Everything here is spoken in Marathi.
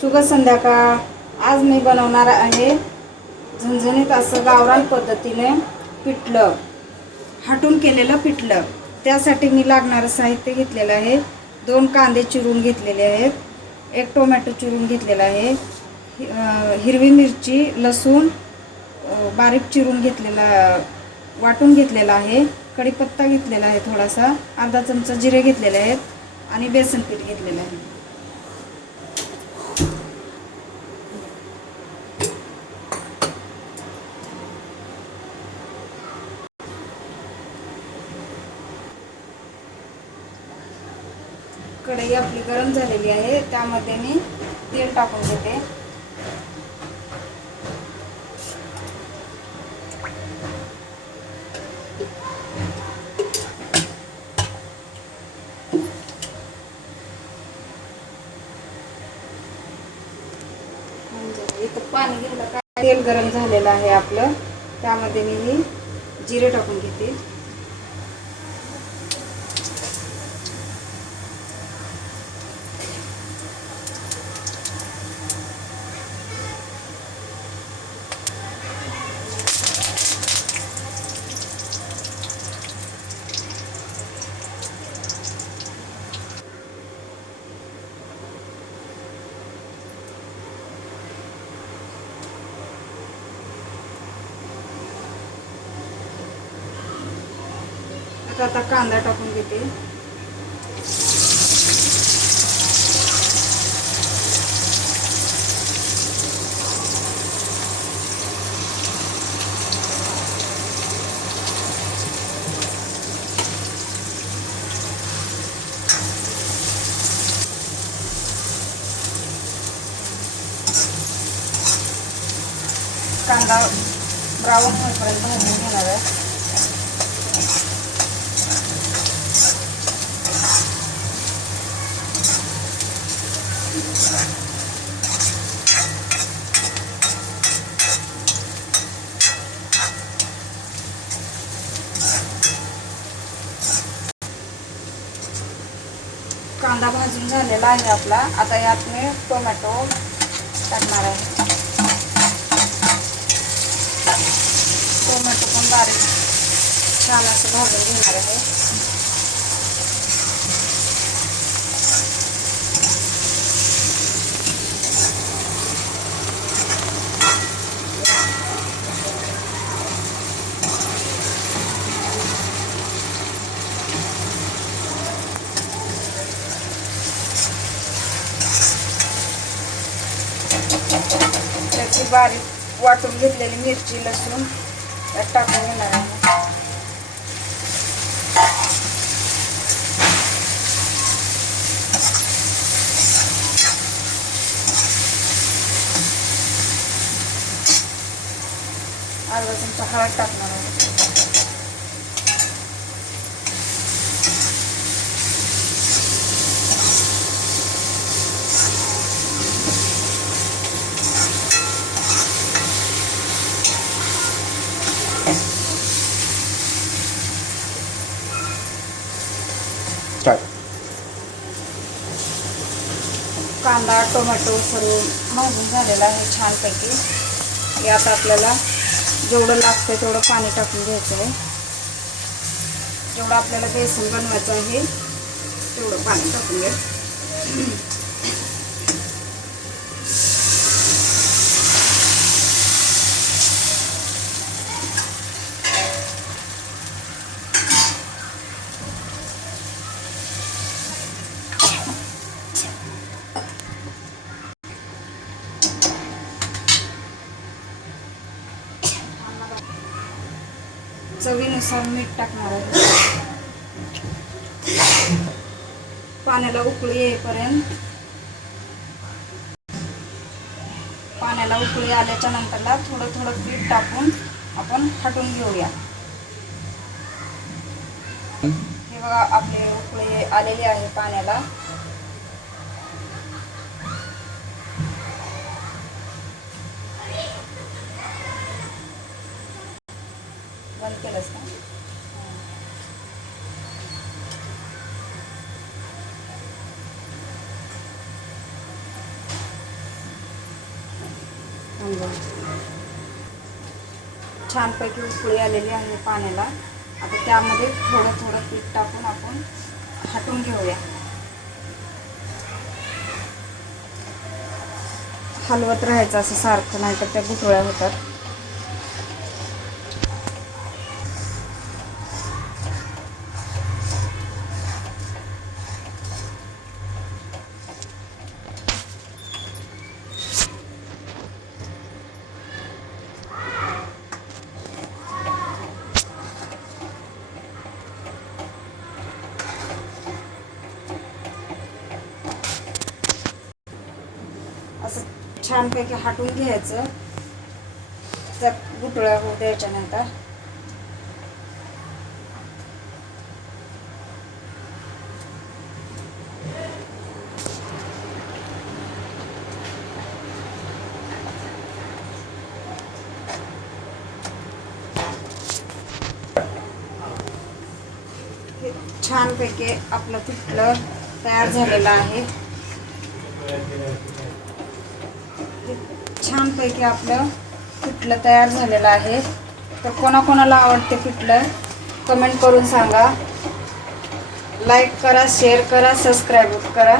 शुभ संध्याकाळ. आज मी बनवणार आहे झणझणीत असं गावरान पद्धतीने पिठलं. हाटून केलेलं पिठलं. त्यासाठी मी लागणारं साहित्य घेतलेलं आहे. दोन कांदे चिरून घेतलेले आहेत. एक टोमॅटो चिरून घेतलेला आहे. हिरवी मिरची लसूण बारीक चिरून घेतलेला वाटून घेतलेला आहे. कढीपत्ता घेतलेला आहे थोडासा. अर्धा चमचा जिरे घेतलेले आहेत. आणि बेसन पीठ घेतलेलं आहे. कढई आपली गरम झालेली आहे त्यामध्ये मी तेल टाकून घेते. म्हणजे इथं पाणी घेतलं काय तेल गरम झालेलं आहे आपलं त्यामध्ये मी ही जिरे टाकून घेते. फक्त आता कांदा टाकून घेते. कांदा ब्राऊन होईपर्यंत भाजून घेणार आहे. कांदा भाजून झालेला आहे आपला. आता यात मी टोमॅटो टाकणार आहे. टोमॅटो पण बारीक छान असं भाजून घेणार आहे. बारीक वाटून घेतलेली मिरची लसूण त्यात टाकून घेणार आहे. अर्धा चमचा हळद टाकणार आहे. कांदा टोमॅटो सर्व भाजून झालेला आहे छानपैकी. यात आपल्याला जेवढं लागतं तेवढं पाणी टाकून घ्यायचं आहे. जेवढं आपल्याला बेसन बनवायचं आहे तेवढं पाणी टाकून घ्या. चवीनुसार मीठ टाकणार आहे. पाण्याला उकळी येईपर्यंत पाण्याला उकळी आल्याच्या नंतरला थोडं थोडं पीठ टाकून आपण हटून घेऊया. हे बघा आपले उकळी आलेली आहे पाण्याला. बंद केलंस ना? छानपैकी उकळी आलेली आहे पाण्याला. आता त्यामध्ये थोडं थोडं पीठ टाकून आपण हटून घेऊया. हलवत राहायचं असं सारखं नाही तर त्या गुठळ्या होतात असं छानपैकी हाटून घ्यायचं. त्यात गुठळ्या होऊ द्यायच्या नंतर छानपैकी आपलं पिठलं तयार झालेलं आहे. छानपैकी आपलं पिठलं तयार झालेलं आहे. तर कोणाकोणाला आवडते पिठलं कमेंट करून सांगा. लाईक करा शेअर करा सबस्क्राईब करा.